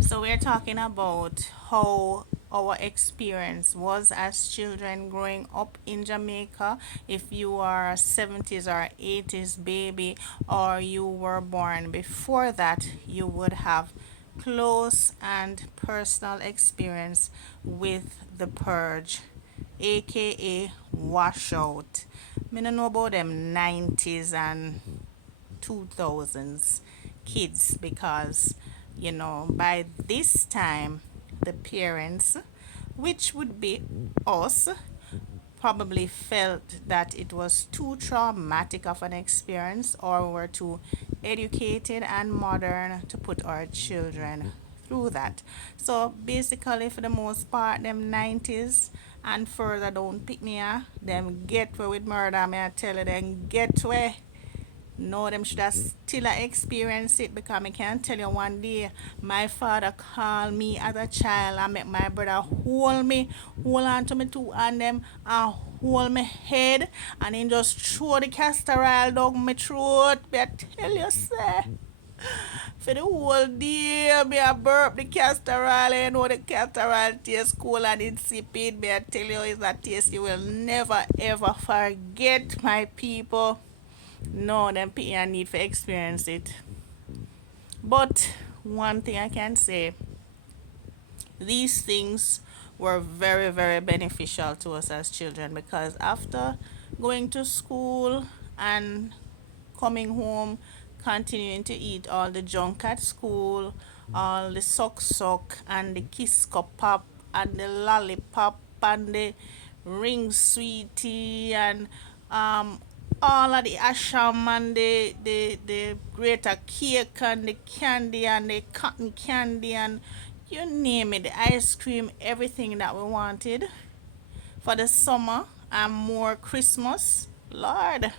So we're talking about how our experience was as children growing up in Jamaica. If you are a 70s or 80s baby, or you were born before that, you would have close and personal experience with the purge, aka washout. Me no know about them 90s and 2000s kids, because by this time the parents, which would be us, probably felt that it was too traumatic of an experience, or were too educated and modern to put our children through that. So basically, for the most part, them 90s and further, don't pick me, them get where with murder, me I tell you, them get where. No, them should have still experience it, because I can tell you, one day my father called me as a child and make my brother hold on to me too, and them and hold me head, and then just throw the castor oil down my throat. Me I tell you, sir. For the whole day, me I burp the castor oil. You know the castor oil tastes cool and insipid. Me I tell you, it's a taste you will never ever forget, my people. No, them people need to experience it. But one thing I can say, these things were very, very beneficial to us as children, because after going to school and coming home, continuing to eat all the junk at school, all the suck and the kiss cup pop and the lollipop and the ring sweetie, and um all of the asham and the greater cake and the candy and the cotton candy and you name it, the ice cream, everything that we wanted for the summer and more Christmas. Lord,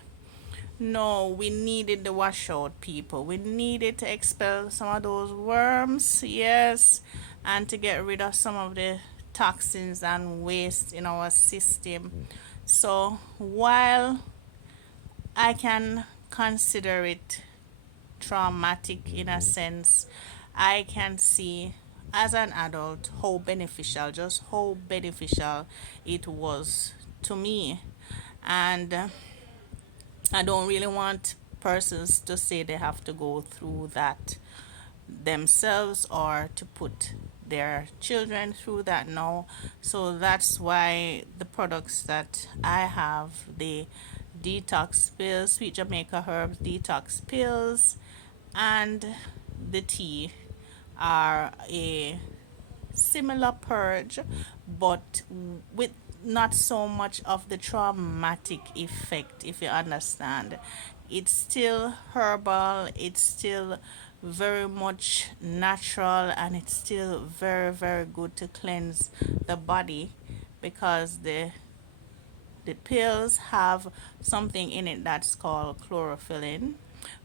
no, we needed the washout, people. We needed to expel some of those worms, yes, and to get rid of some of the toxins and waste in our system. So while I can consider it traumatic in a sense, I can see as an adult how beneficial, just how beneficial it was to me. And I don't really want persons to say they have to go through that themselves, or to put their children through that now. So that's why the products that I have, the detox pills, sweet Jamaica herbs detox pills, and the tea, are a similar purge, but with not so much of the traumatic effect, if you understand. It's still herbal, it's still very much natural, and it's still very, very good to cleanse the body, because the pills have something in it that's called chlorophyllin,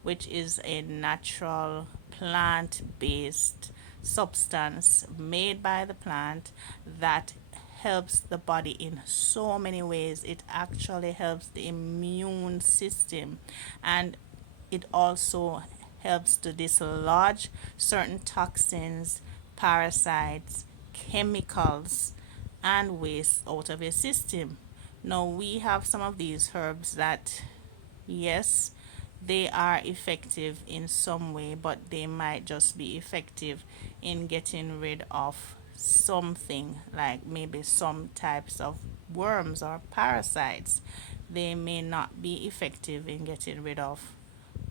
which is a natural plant based substance made by the plant that helps the body in so many ways. It actually helps the immune system, and it also helps to dislodge certain toxins, parasites, chemicals, and waste out of your system. Now, we have some of these herbs that, yes, they are effective in some way, but they might just be effective in getting rid of something, like maybe some types of worms or parasites. They may not be effective in getting rid of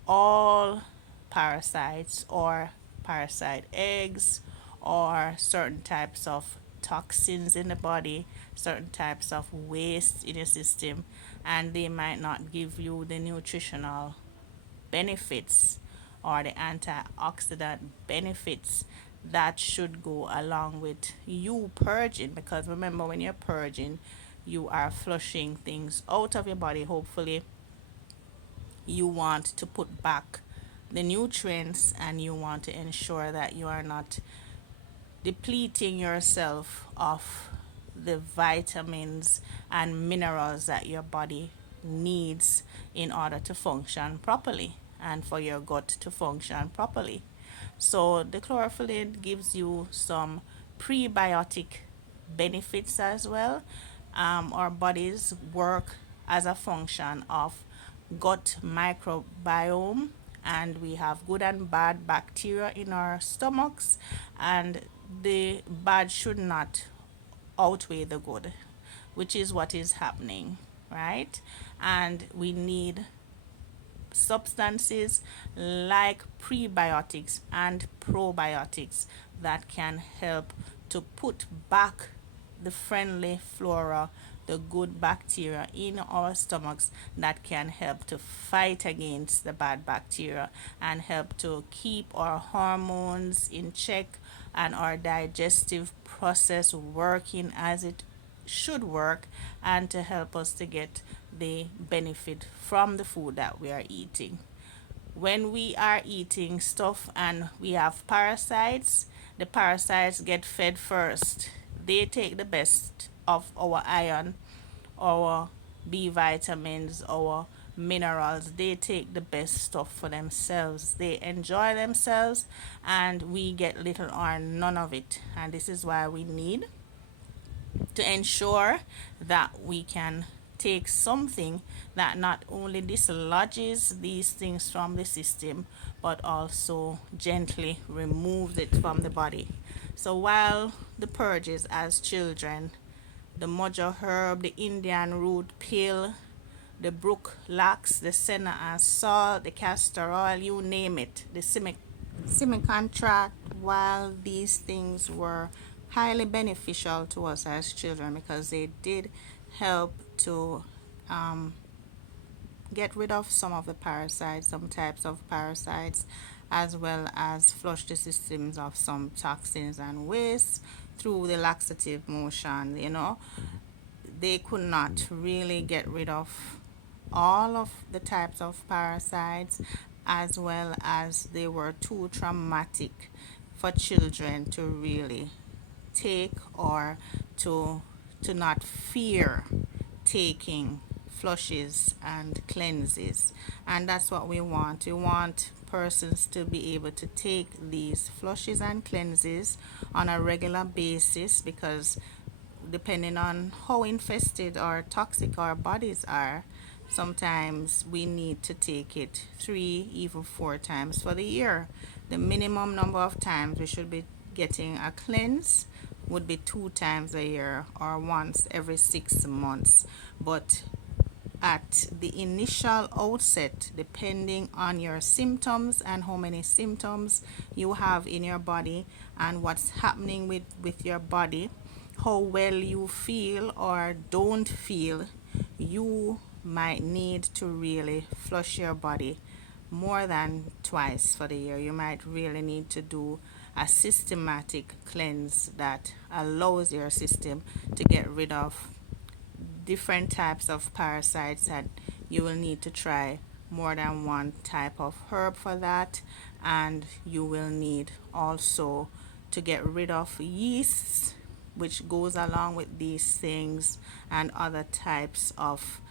all parasites, or parasite eggs, or certain types of toxins in the body, certain types of waste in your system, and they might not give you the nutritional benefits or the antioxidant benefits that should go along with you purging. Because remember, when you're purging, you are flushing things out of your body. Hopefully you want to put back the nutrients, and you want to ensure that you are not depleting yourself of the vitamins and minerals that your body needs in order to function properly, and for your gut to function properly. So the chlorophyll gives you some prebiotic benefits as well. Our bodies work as a function of gut microbiome, and we have good and bad bacteria in our stomachs, and the bad should not outweigh the good, which is what is happening, right? And we need substances like prebiotics and probiotics that can help to put back the friendly flora, the good bacteria in our stomachs that can help to fight against the bad bacteria and help to keep our hormones in check and our digestive process working as it should work, and to help us to get the benefit from the food that we are eating. When we are eating stuff and we have parasites, the parasites get fed first. They take the best of our iron, our B vitamins, our minerals. They take the best stuff for themselves. They enjoy themselves, and we get little or none of it. And this is why we need to ensure that we can take something that not only dislodges these things from the system but also gently removes it from the body. So while the purges as children, the mojo herb, the Indian root pill, the brook lax, the senna and salt, the castor oil, you name it, the contract, while these things were highly beneficial to us as children because they did help to get rid of some of the parasites, some types of parasites, as well as flush the systems of some toxins and waste through the laxative motion. They could not really get rid of all of the types of parasites, as well as they were too traumatic for children to really take, or to not fear taking flushes and cleanses. And that's what we want. We want persons to be able to take these flushes and cleanses on a regular basis, because depending on how infested or toxic our bodies are, sometimes we need to take it 3, even 4 times for the year. The minimum number of times we should be getting a cleanse would be 2 times a year or once every 6 months. But at the initial outset, depending on your symptoms and how many symptoms you have in your body and what's happening with your body, how well you feel or don't feel, you might need to really flush your body more than twice for the year. You might really need to do a systematic cleanse that allows your system to get rid of different types of parasites, and you will need to try more than one type of herb for that. And you will need also to get rid of yeasts, which goes along with these things, and other types of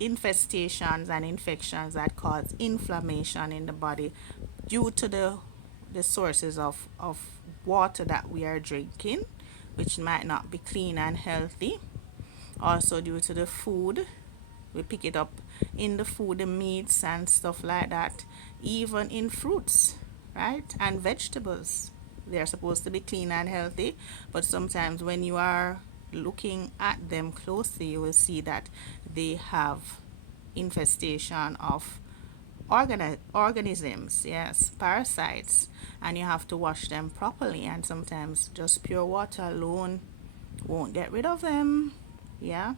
infestations and infections that cause inflammation in the body due to the sources of water that we are drinking, which might not be clean and healthy. Also due to the food, we pick it up in the food, the meats and stuff like that, even in fruits, right, and vegetables. They're supposed to be clean and healthy, but sometimes when you are looking at them closely, you will see that they have infestation of organisms, yes, parasites, and you have to wash them properly, and sometimes just pure water alone won't get rid of them. Yeah,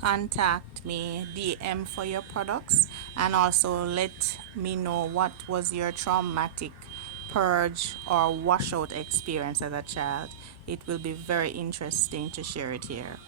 contact me, DM for your products, and also let me know what was your traumatic purge or washout experience as a child. It will be very interesting to share it here.